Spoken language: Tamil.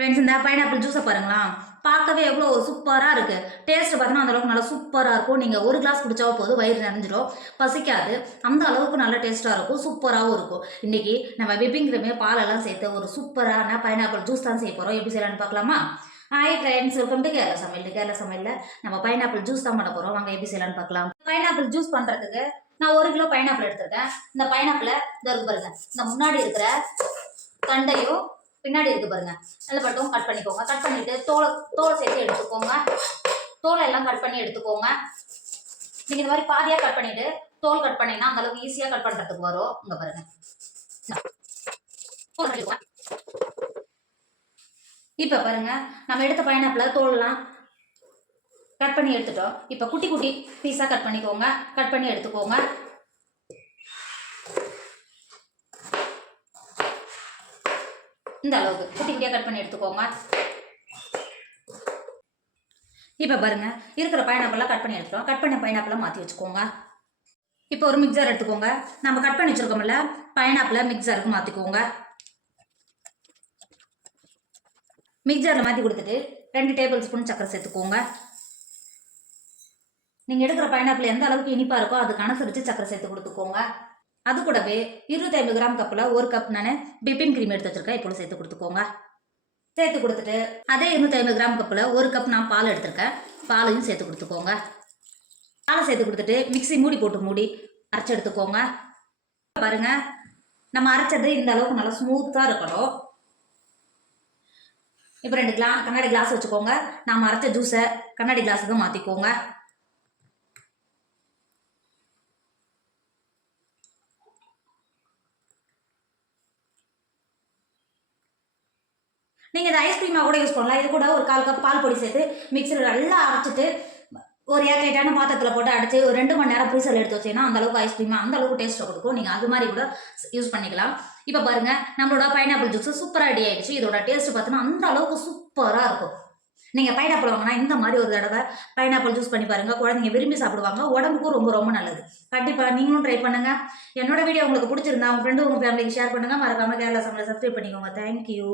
ஃப்ரெண்ட்ஸ் இந்த பைனாப்பிள் ஜூஸை பாருங்களா, பார்க்கவே எவ்வளோ சூப்பராக இருக்குது. டேஸ்ட் பார்த்தீங்கன்னா அந்தளவுக்கு நல்லா சூப்பராக இருக்கும். நீங்கள் ஒரு கிளாஸ் குடிச்சா போதும், வயிறு நிறைஞ்சிடும், பசிக்காது. அந்த அளவுக்கு நல்ல டேஸ்ட்டாக இருக்கும், சூப்பராகவும் இருக்கும். இன்றைக்கி நம்ம விப்பிங் க்ரீமு பாலெல்லாம் சேர்த்து ஒரு சூப்பரான பைனாப்பிள் ஜூஸ் தான் செய்ய போகிறோம். எப்படி செய்யலான்னு பார்க்கலாமா? Hi friends, welcome to Kerala சமையல். கேரளா சமையலில் நம்ம பைனாப்பிள் ஜூஸ் தான் பண்ண போகிறோம். வாங்க எப்படி செய்யலான்னு பார்க்கலாம். பைனாப்பிள் ஜூஸ் பண்ணுறதுக்கு நான் 1 கிலோ பைனாப்பிள் எடுத்துருக்கேன். இந்த பைனாப்பிளை இருக்கு பாருங்க, இந்த முன்னாடி இருக்கிற தண்டையும் பின்னாடி இருக்கு பாருங்க, நல்ல பட்டும் கட் பண்ணிக்கோங்க. கட் பண்ணிட்டு தோலை சேர்த்து எடுத்துக்கோங்க. தோலை எல்லாம் கட் பண்ணி எடுத்துக்கோங்க. நீங்க இந்த மாதிரி பாதியா கட் பண்ணிட்டு தோல் கட் பண்ணீங்கன்னா அந்த அளவுக்கு ஈஸியா கட் பண்றதுக்கு வரும். இங்க பாருங்க, இப்ப பாருங்க நம்ம எடுத்த பைனாப்பிள் தோல்லாம் கட் பண்ணி எடுத்துட்டோம். இப்ப குட்டி குட்டி பீஸா கட் பண்ணிக்கோங்க. கட் பண்ணி எடுத்துக்கோங்க. இந்த அளவுக்கு குட்டி குட்டியாக கட் பண்ணி எடுத்துக்கோங்க. இப்போ பாருங்க, இருக்கிற பைனாப்பிள்லாம் கட் பண்ணி எடுத்துட்டோம். கட் பண்ண பைனாப்பிளாக மாற்றி வச்சுக்கோங்க. இப்போ ஒரு மிக்சர் எடுத்துக்கோங்க. நம்ம கட் பண்ணி வச்சுருக்கோம்ல பைனாப்பிளை மிக்சருக்கு மாற்றிக்கோங்க. மிக்சரில் மாற்றி கொடுத்துட்டு 2 டேபிள் ஸ்பூன் சக்கரை சேர்த்துக்கோங்க. நீங்கள் எடுக்கிற பைனாப்பிள் எந்த அளவுக்கு இனிப்பாக இருக்கோ அதுக்கு அனுசரித்து சக்கரை சேர்த்து கொடுத்துக்கோங்க. அது கூடவே 250 கிராம் கப்பில் 1 கப் நான் விப்பிங் க்ரீம் எடுத்து வச்சிருக்கேன். இப்போ சேர்த்து கொடுத்துக்கோங்க. சேர்த்து கொடுத்துட்டு அதே 250 கிராம் கப்பில் 1 கப் நான் பால் எடுத்திருக்கேன். பாலையும் சேர்த்து கொடுத்துக்கோங்க. பாலை சேர்த்து கொடுத்துட்டு மிக்ஸி மூடி போட்டு மூடி அரைச்சி எடுத்துக்கோங்க. பாருங்க, நம்ம அரைச்சது இந்த அளவுக்கு நல்லா ஸ்மூத்தாக இருக்கணும். இப்போ 2 கண்ணாடி கிளாஸ் வச்சுக்கோங்க. நாம் அரைச்ச ஜூஸை கண்ணாடி கிளாஸுக்கு மாற்றிக்கோங்க. நீங்கள் இந்த ஐஸ்கிரீமாக கூட யூஸ் பண்ணலாம். இது கூட ஒரு 1/4 கப் பால் பொடி சேர்த்து மிக்சியில் நல்லா அரைச்சிட்டு ஒரு ஏர்டைட்டான பாத்திரத்தில் போட்டு அடிச்சு ஒரு 2 மணி நேரம் ஃப்ரீசரில் எடுத்து வச்சீங்கன்னா அந்தளவுக்கு ஐஸ்கிரீமாக அந்தளவுக்கு டேஸ்ட்டை கொடுக்கும். நீங்கள் அது மாதிரி கூட யூஸ் பண்ணிக்கலாம். இப்போ பாருங்கள், நம்மளோட பைனாப்பிள் ஜூஸ் சூப்பராக ரெடி ஆகிடுச்சு. இதோட டேஸ்ட் பார்த்தோன்னா அந்த அளவுக்கு சூப்பராக இருக்கும். நீங்கள் பைனாப்பிள் வாங்கினா இந்த மாதிரி ஒரு தடவை பைனாப்பிள் ஜூஸ் பண்ணி பாருங்கள். குழந்தைங்க விரும்பி சாப்பிடுவாங்க. உடம்புக்கும் ரொம்ப ரொம்ப நல்லது. கண்டிப்பாக நீங்களும் ட்ரை பண்ணுங்கள். என்னோட வீடியோ உங்களுக்கு பிடிச்சிருந்தா உங்கள் ஃப்ரெண்டு உங்கள் ஃபேமிலிக்கு ஷேர் பண்ணுங்கள். மறக்காமல் கேரளா சமையல் சப்ஸ்கிரைப் பண்ணிக்கோங்க. தேங்க்யூ.